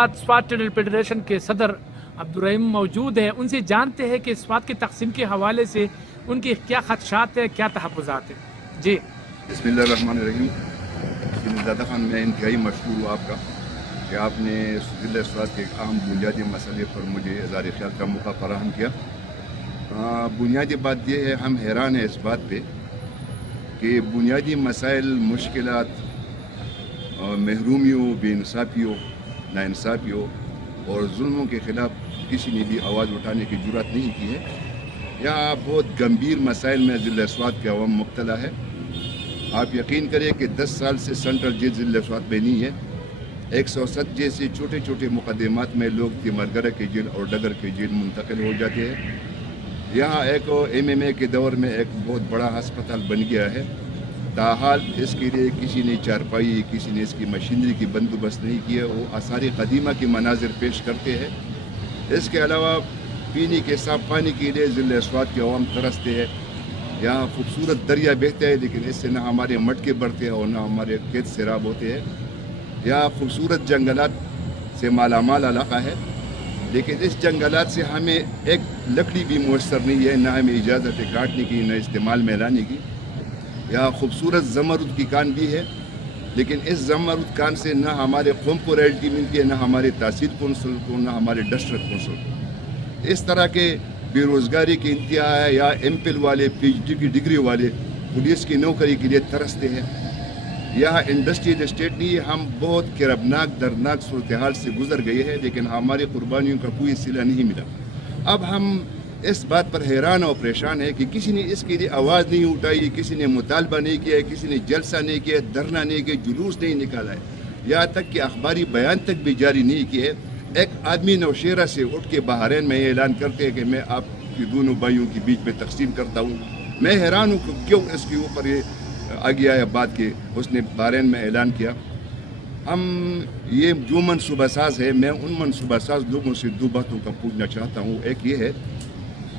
Spot federation کے صدر عبدالرحیم موجود ہیں، ان سے جانتے ہیں کہ اسپاٹ کی تقسیم کے حوالے سے ان کے کیا خدشات ہیں، کیا تحفظات ہیں۔ جی بسم اللہ الرحمن الرحیم۔ زیادہ خان، میں انتہائی مشکور ہوں آپ کا کہ آپ نے ضلع اسپاٹ کے ایک اہم بنیادی مسئلے پر مجھے اظہار خیال کا موقع فراہم کیا۔ بنیادی بات یہ ہے، ہم حیران ہیں اس بات پہ کہ بنیادی مسائل، مشکلات، محرومیوں، بے انصافیوں، ناانصافیوں اور ظلموں کے خلاف کسی نے بھی آواز اٹھانے کی جرات نہیں کی ہے۔ یہاں بہت گمبھیر مسائل میں ضلع اسپاٹ کے عوام مبتلا ہے۔ آپ یقین کریں کہ 10 سال سے سینٹرل جیل ضلع اسپاٹ میں نہیں ہے۔ 107 جیسے چھوٹے چھوٹے مقدمات میں لوگ تیمارگرہ کی جیل اور ڈگر کی جیل منتقل ہو جاتے ہیں۔ یہاں ایک MMA کے دور میں ایک بہت بڑا ہسپتال بن گیا ہے، تاحال اس کے لیے کسی نے چارپائی، کسی نے اس کی مشینری کی بندوبست نہیں کیا۔ وہ آثار قدیمہ کے مناظر پیش کرتے ہیں۔ اس کے علاوہ پینے کے صاف پانی کے لیے ضلع اسپاٹ کے عوام ترستے ہیں۔ یہاں خوبصورت دریا بہتا ہے، لیکن اس سے نہ ہمارے مٹکے بڑھتے ہیں اور نہ ہمارے کھیت سیراب ہوتے ہیں۔ یہاں خوبصورت جنگلات سے مالا مال علاقہ ہے، لیکن اس جنگلات سے ہمیں ایک لکڑی بھی میسر نہیں ہے، نہ ہمیں اجازت ہے کاٹنے کی، نہ استعمال میں لانے کی۔ یہاں خوبصورت زمرد کی کان بھی ہے، لیکن اس زمرد کان سے نہ ہمارے قوم کو رائلٹی ملتی ہے، نہ ہمارے تحصیل کونسل کو، نہ ہمارے ڈسٹرکٹ کونسل کو۔ اس طرح کے بے روزگاری کی انتہا ہے۔ یا MPhil والے، PhD کی ڈگری والے پولیس کی نوکری کے لیے ترستے ہیں۔ یہاں انڈسٹریل اسٹیٹ نہیں ہے۔ ہم بہت کربناک، دردناک صورتحال سے گزر گئے ہیں، لیکن ہماری قربانیوں کا کوئی صلہ نہیں ملا۔ اب ہم اس بات پر حیران اور پریشان ہے کہ کسی نے اس کے لیے آواز نہیں اٹھائی، کسی نے مطالبہ نہیں کیا، کسی نے جلسہ نہیں کیا، دھرنا نہیں کیا، جلوس نہیں نکالا ہے، یہاں تک کہ اخباری بیان تک بھی جاری نہیں کیے۔ ایک آدمی نوشیرہ سے اٹھ کے بحرین میں یہ اعلان کرتے ہیں کہ میں آپ کی دونوں بھائیوں کے بیچ میں تقسیم کرتا ہوں۔ میں حیران ہوں کہ کیوں اس کے اوپر یہ آ گیا ہے بات کہ اس نے بحرین میں اعلان کیا۔ ہم یہ جو منصوبہ ساز ہے، میں ان منصوبہ ساز لوگوں سے دو باتوں کا پوچھنا چاہتا ہوں۔ ایک یہ ہے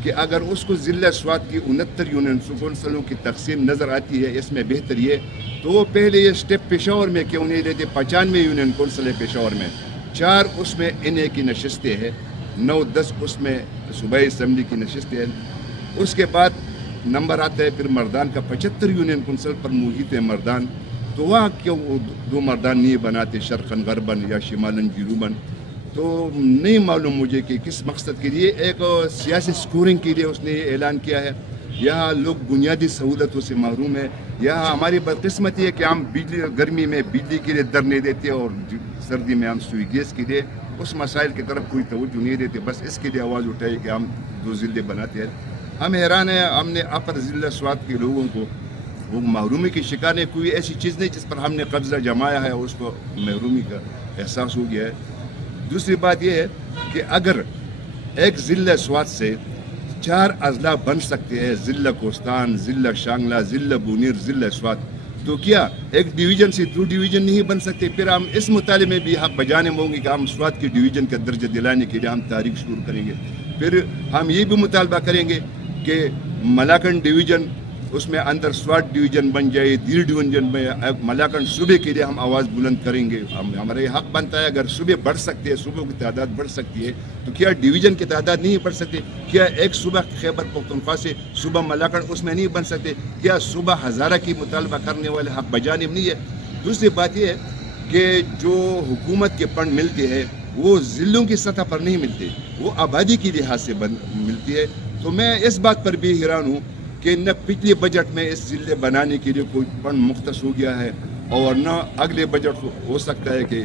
کہ اگر اس کو ضلع اسپاٹ کی 69 یونین کونسلوں کی تقسیم نظر آتی ہے، اس میں بہتر یہ تو وہ پہلے یہ سٹیپ پشاور میں کیوں نہیں لیتے؟ 95 یونین کونسل ہے پشاور میں، 4 اس میں NA کی نشستیں ہیں، 9-10 اس میں صوبائی اسمبلی کی نشستیں ہیں۔ اس کے بعد نمبر آتا ہے پھر مردان کا، 75 یونین کونسل پر محیط ہے مردان، تو وہاں کیوں وہ 2 مردان نہیں بناتے، شرقاً غرباً یا شمالاً جنوباً؟ تو نہیں معلوم مجھے کہ کس مقصد کے لیے، ایک سیاسی سکورنگ کے لیے اس نے یہ اعلان کیا ہے۔ یہاں لوگ بنیادی سہولتوں سے محروم ہیں۔ یہاں ہماری بدقسمتی ہے کہ ہم بجلی، گرمی میں بجلی کے لیے دھرنے دیتے ہیں اور سردی میں ہم سوئی گیس کے لیے اس مسائل کی طرف کوئی توجہ نہیں دیتے، بس اس کے لیے آواز اٹھائی کہ ہم 2 ضلع بناتے ہیں۔ ہم حیران ہیں، ہم نے اپر ضلع اسپاٹ کے لوگوں کو وہ محرومی کی شکار ہے، کوئی ایسی چیز نہیں جس پر ہم نے قبضہ جمایا ہے، اس کو محرومی کا احساس ہو گیا ہے۔ دوسری بات یہ ہے کہ اگر ایک ضلع اسپاٹ سے 4 اضلاع بن سکتے ہیں، ضلع کوستان، ضلع شانگلہ، ضلع بونیر، ضلع اسپاٹ، تو کیا ایک ڈویژن سے 2 ڈویژن نہیں بن سکتے؟ پھر ہم اس مطالعے میں بھی حق بجانے ہوں گے کہ ہم اسپاٹ کی ڈویژن کا درجہ دلانے کے لیے ہم تحریک شروع کریں گے۔ پھر ہم یہ بھی مطالبہ کریں گے کہ ملاکنڈ ڈویژن، اس میں اندر اسپاٹ ڈویژن بن جائے، دیر ڈویژن میں ملاکنڈ صوبے کے لیے ہم آواز بلند کریں گے۔ ہمارا یہ حق بنتا ہے، اگر صوبے بڑھ سکتے ہیں، صوبوں کی تعداد بڑھ سکتی ہے، تو کیا ڈویژن کی تعداد نہیں بڑھ سکتی؟ کیا ایک صوبہ خیبر پختونخوا سے صوبہ ملاکنڈ اس میں نہیں بن سکتے؟ کیا صوبہ ہزارہ کی مطالبہ کرنے والے حق بجانب نہیں ہے؟ دوسری بات یہ ہے کہ جو حکومت کے فنڈ ملتے ہیں وہ ضلعوں کی سطح پر نہیں ملتے، وہ آبادی کے لحاظ سے ملتی ہے۔ تو میں اس بات پر بھی حیران ہوں کہ نہ پچھلے بجٹ میں اس ضلع بنانے کے لیے کوئی فنڈ مختص ہو گیا ہے، اور نہ اگلے بجٹ ہو سکتا ہے کہ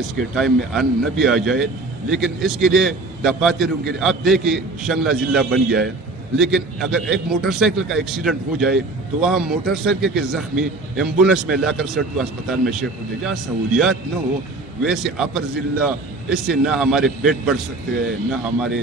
اس کے ٹائم میں نہ بھی آ جائے، لیکن اس کے لیے دفاتروں کے لیے آپ دیکھیں شنگلہ ضلع بن گیا ہے، لیکن اگر ایک موٹر سائیکل کا ایکسیڈنٹ ہو جائے تو وہاں موٹر سائیکل کے زخمی ایمبولنس میں لا کر سٹو اسپتال میں شفٹ ہو جائے۔ جہاں سہولیات نہ ہو ویسے اپر ضلع، اس سے نہ ہمارے بیڈ بڑھ سکتے ہیں، نہ ہمارے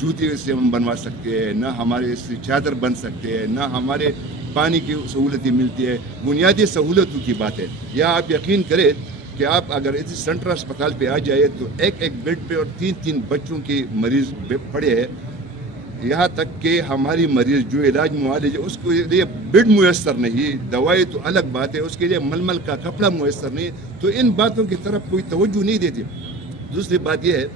جوتے سے ہم بنوا سکتے ہیں، نہ ہمارے اس سے چادر بن سکتے ہیں، نہ ہمارے پانی کی سہولتیں ملتی ہے۔ بنیادی سہولتوں کی بات ہے۔ یا آپ یقین کریں کہ آپ اگر اس سینٹرل اسپتال پہ آ جائے تو ایک بیڈ پہ اور 3 بچوں کے مریض پڑے ہیں، یہاں تک کہ ہماری مریض جو علاج معالج ہے اس کے لیے بیڈ میسر نہیں، دوائی تو الگ بات ہے، اس کے لیے ململ کا کپڑا میسر نہیں، تو ان باتوں کی طرف کوئی توجہ نہیں دیتے۔ دوسری بات یہ ہے